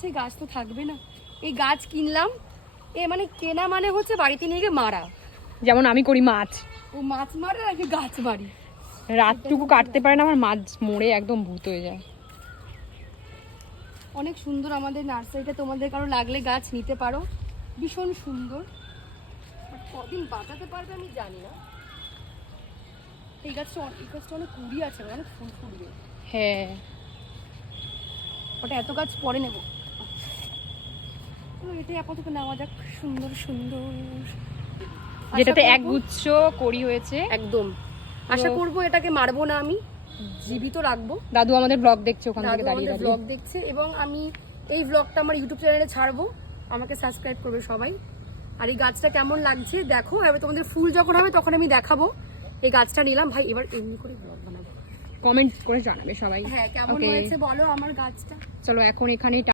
সেই গাছ তো থাকবে না। এই গাছ কিনলাম, এ মানে কেনা মানে হচ্ছে বাড়িতে নিয়ে গিয়ে মারা। যেমন আমি করি মাছ, ও মাছ মারে আর কি গাছ মারি। রাতটুকু কাটতে পারে না, আমার মাছ মরে একদম ভূত হয়ে যায়। অনেক সুন্দর আমাদের নার্সারিটা, তোমাদের কারো লাগলে গাছ নিতে পারো, ভীষণ সুন্দর। বাট কদিন বাঁচাতে পারবে আমি জানি না। এই গাছটা অনেক কুড়ি আছে, অনেক ফুল ফুটবে। হ্যাঁ, ওটা এত গাছ পরে নেবো। এটাই আপাতত নেওয়া যাক। সুন্দর সুন্দর, যেটাতে এক গুচ্ছ কড়ি হয়েছে একদম। আশা করবো এটাকে মারবো না, আমি জীবিত রাখবো। দাদু আমাদের ব্লগ দেখছে ওখান থেকে দাদু দাঁড়িয়ে আমাদের দাঁড়িয়ে। ব্লগ দেখছে এবং আমি এই ব্লগটা আমার ইউটিউব চ্যানেলে ছাড়বো, আমাকে সাবস্ক্রাইব করবে সবাই। আর এই গাছটা কেমন লাগছে দেখো, এবার তোমাদের ফুল যখন হবে তখন আমি দেখাবো। এই গাছটা নিলাম ভাই, এবার এমনি করে ব্লগ বানাবো, কমেন্ট করে জানাবে সবাই। হ্যাঁ কেমন হয়েছে বলো আমার গাছটা। চলো এখন এখানেই